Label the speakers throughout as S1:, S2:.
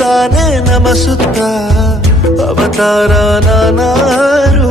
S1: తానే నమసుతా అవతారా నానారు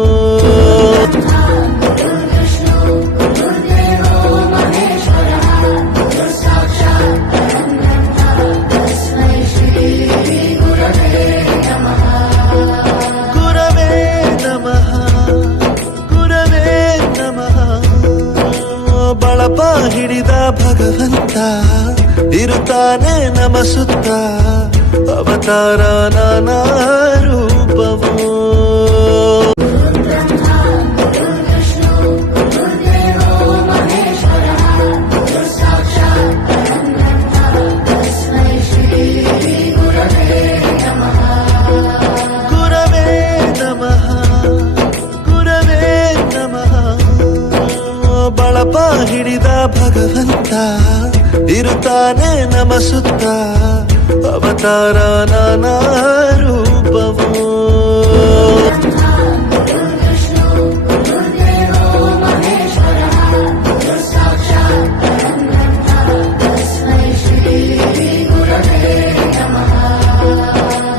S1: ಬಳಪ ಹಿಡಿದ ಭಗವಂತ ಇರುತ್ತಾನೆ ನಮ ಸುತ್ತ ಅವತಾರ ನಾನಾ ರೂಪವೋ. ಭಗವಂತ ಇರುತ್ತಾನೆ ನಮ ಸುತ್ತ ಅವತಾರ ನಾನಾ ರೂಪವೋ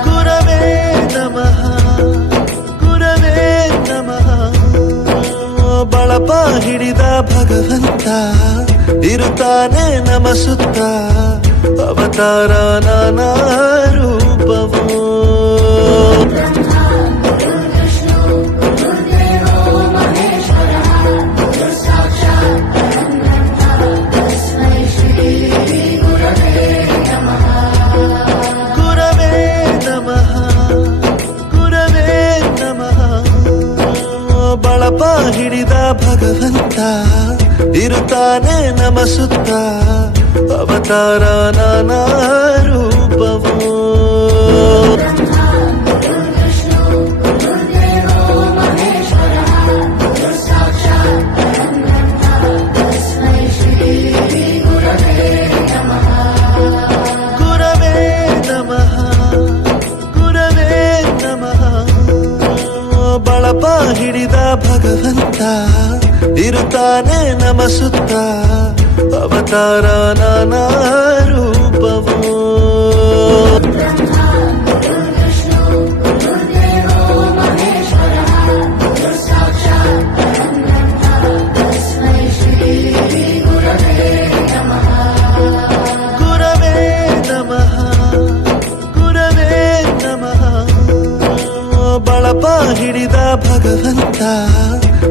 S1: ಗುರವೇ ನಮಃ ಗುರವೇ ನಮಃ ಬಳಪ ಹಿಡಿದ ಭಗವಂತ ಇರುತ್ತಾನೆ ನಮಸುತ್ತ. ಅವತಾರ ನಾನಾ ರೂಪವೋ. ಹಿಡಿದ ಭಗವಂತ. ಇರುತ್ತಾನೆ ನಮ ಸುತ್ತ ಅವತಾರ ನಾನಾ ರೂಪವೋ. ಹಿಡಿದ ಭಗವಂತ. ಇರುತ್ತಾನೆ ನಮ ಸುತ್ತ ಅವತಾರ ನಾನಾ ರೂಪವೋ. ಹಿಡಿದ ಭಗವಂತ.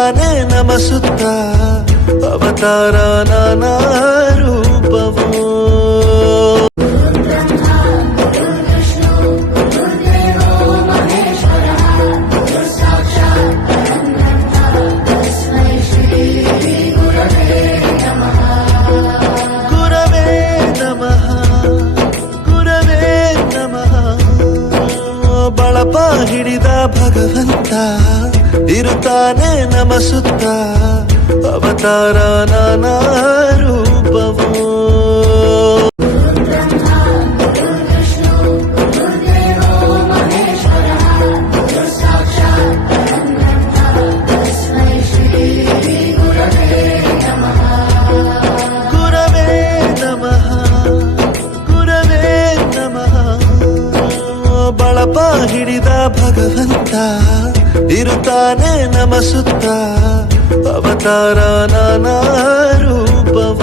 S1: ಇರುತ್ತಾನೆ ನಮ ಸುತ್ತ ಅವತಾರ ನಾನಾ ರೂಪವೋ ಗುರವೇ ನಮಃ ಗುರವೇ ನಮಃ ಬಳಪ ಹಿಡಿದ ಭಗವಂತ ಇರುತ್ತಾನೆ ನಮ ಸುತ್ತ ಅವತಾರ ನಾನಾ ರೂಪವೋ ಗುರವೇ ನಮಃ ಗುರವೇ ನಮಃ ಬಳಪ ಹಿಡಿದ ಭಗವಂತ இருக்கானே
S2: நமசுத்தா அவதாரான ரூபவ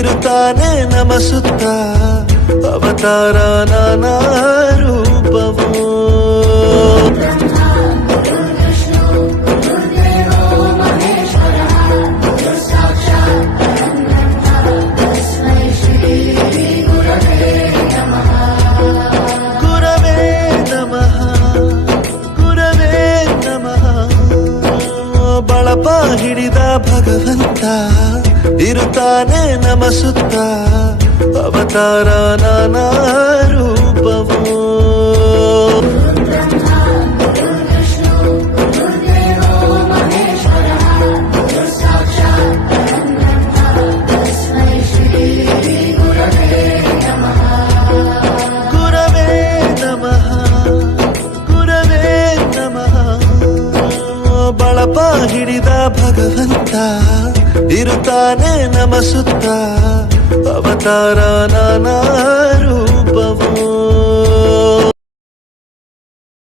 S1: ಇರುತ್ತಾನೆ ನಮಸುತ್ತ ಅವತಾರ ನಾನಾ ಇರುತ್ತಾನೆ ನಮಸುತ್ತ ಅವತಾರ ನಾನಾ ರೂಪವೋ. ಹಿಡಿದ ಭಗವಂತ. ఇరుతానే నమసుతా. అవతారా నానా రూపము.